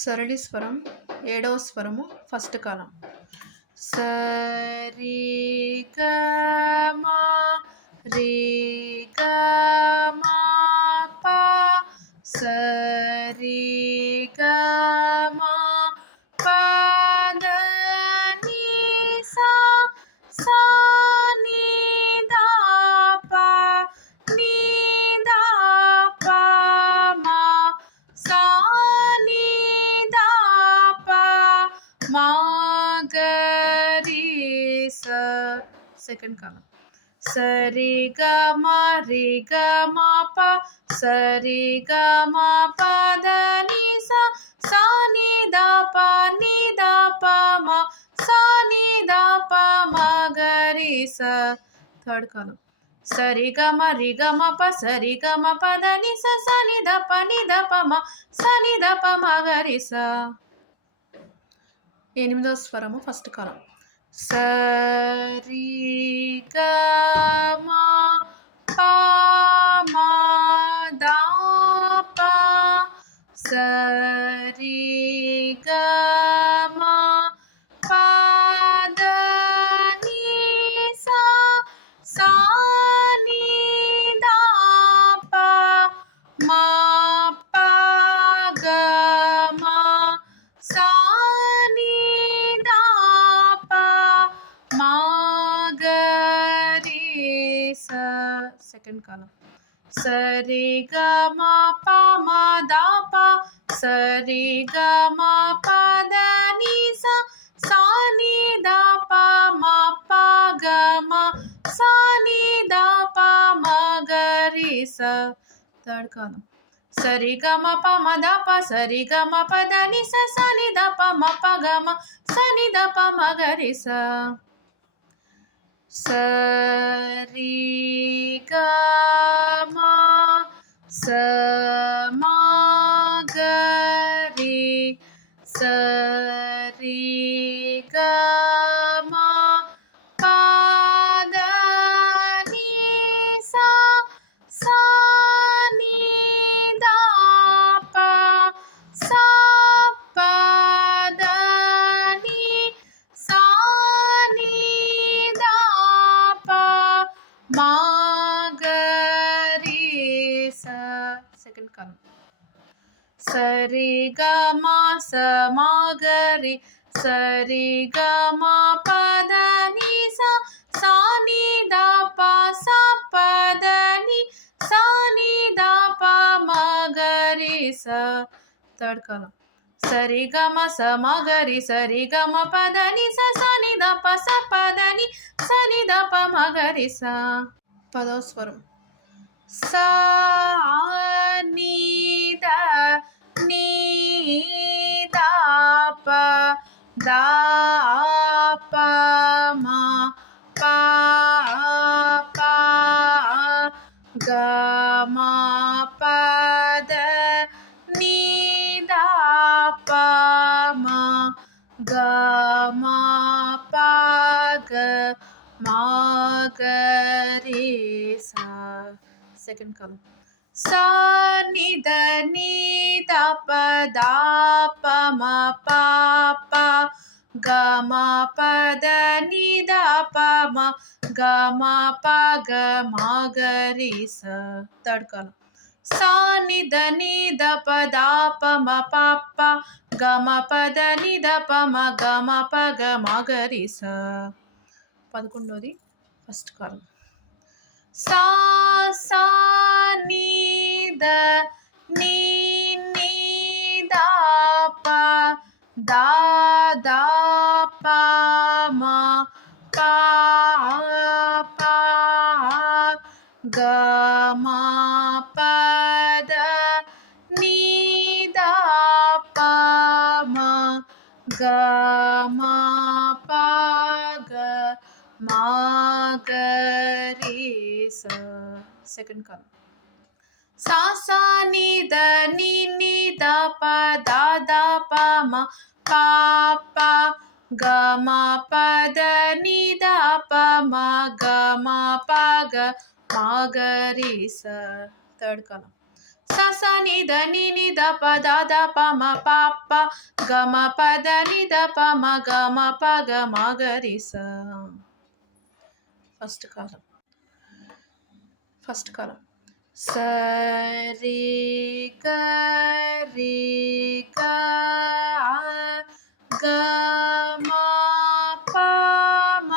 సరళి స్వరం ఏడవ స్వరము ఫస్ట్ కాలం. సరి గ మా రి గ మా ప సరి గ మా ప ద ని సా సా ని ద ప ని ద ప మా సా ని ద ప మా గ రి స సెకండ్ కాలం. సరి గ మా రి గ మా ప సరి గ మా ప ద ని సా సా ని ద ప ని ద ప మా సా ని ద ప మా గ రి స థర్డ్ కాలం. సరి గ మ రి గ మ ప సరి గ మ ప ద ని స సా ని ద ప ని ద ప మ సా ని ద ప మ గ రి స ఎనిమిదవ స్వరము ఫస్ట్ కాలం. సరి గ మా ప మా ద ప సరి గ మా ప ద ని సా సా ని ద ప మా ప గ మా సా ని ద ప మా గ రి స సెకండ్ కాలం. సరి గ మా ప మా ద ప సరి గ మా ప ద ని సా సా ని ద ప మా ప గ మా సా ని ద ప మా గ రి స థర్డ్ కాలం. సరి గ మ ప మ ద ప సరి గ మ ప ద ని స సా ని ద ప మ ప గ మ సా ని ద ప మ గ రి స సరి గ మా స మా గ రి సరి గ మా ప ద ని సా సా ని ద ప సా ప ద ని సా ని ద ప మా గ రి స సెకండ్ కాలం. సరి గ మా స మా గ రి సరి గ మా ప ద ని సా సా ని ద ప సా ప ద ని సా ని ద ప మా గ రి స థర్డ్ కాలం. సరి గ మ స మా గ రి సరి గ మ ప ద ని స సా ని ద ప సా ప ద ని సా ని ద ప మా గ రి స పదవ స్వరం. సా ని ద ని ద ప ద ప మా ప ప గ మా ప ద ని ద ప మా గ మా ప గ మా గ రి స సెకండ్ కాలం. సా ని ద ని ద ప ద ప మ ప ప గ మ ప ద ని ద ప మ గ మ ప గ మా గ రి స థర్డ్ కాలం. సా ని ద ని ద ప ద ప మ ప ప గ మ ప ద ని ద ప మ గ మ ప గ మా గ రి స పదకొండవది ఫస్ట్ కాలం. సా సా ని ద ని ని ద ప ద ద ప మ ప ప గ మ ప ద ని ద ప మ గ మ ప గ మా గ రి స సెకండ్ కాలం. సా సా ని ద ని ని ద ప ద ద ప మ ప ప గ మ ప ద ని ద ప మ గ మ ప గ మా గ రి స థర్డ్ కాలం. స స ని ద ని ని ద ప ద ద ప మ ప ప గ మ ప ద ని ద ప మ గ మ ప గ మ గ రి స. ఫస్ట్ కాలం స రి గ రి గ గ మ ప మ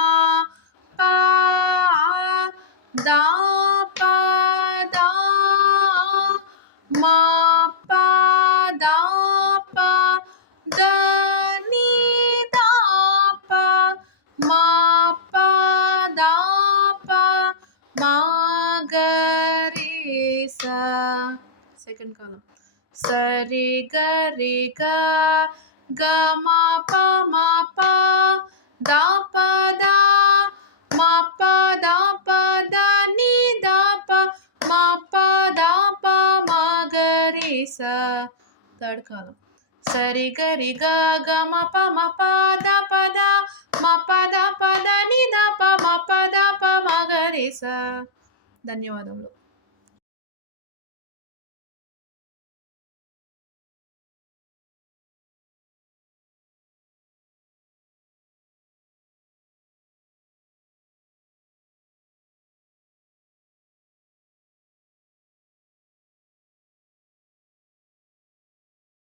ప ద ప ద మ ప ద ప ద ని ద ప మ ప ద ప మ గ రి స. సెకండ్ కాలం స రి గ రి గ గ మ ప మ ప ద ప ద మ ప ద ప ద ని ద ప మ ప ద ప మ గ రి స. థర్డ్ కాలం స రి గ రి గ గ మ ప మ ప ద ప ద మ ప ద ప ద ని ద ప మ ప ద ప మ గ రి స. ధన్యవాదములు.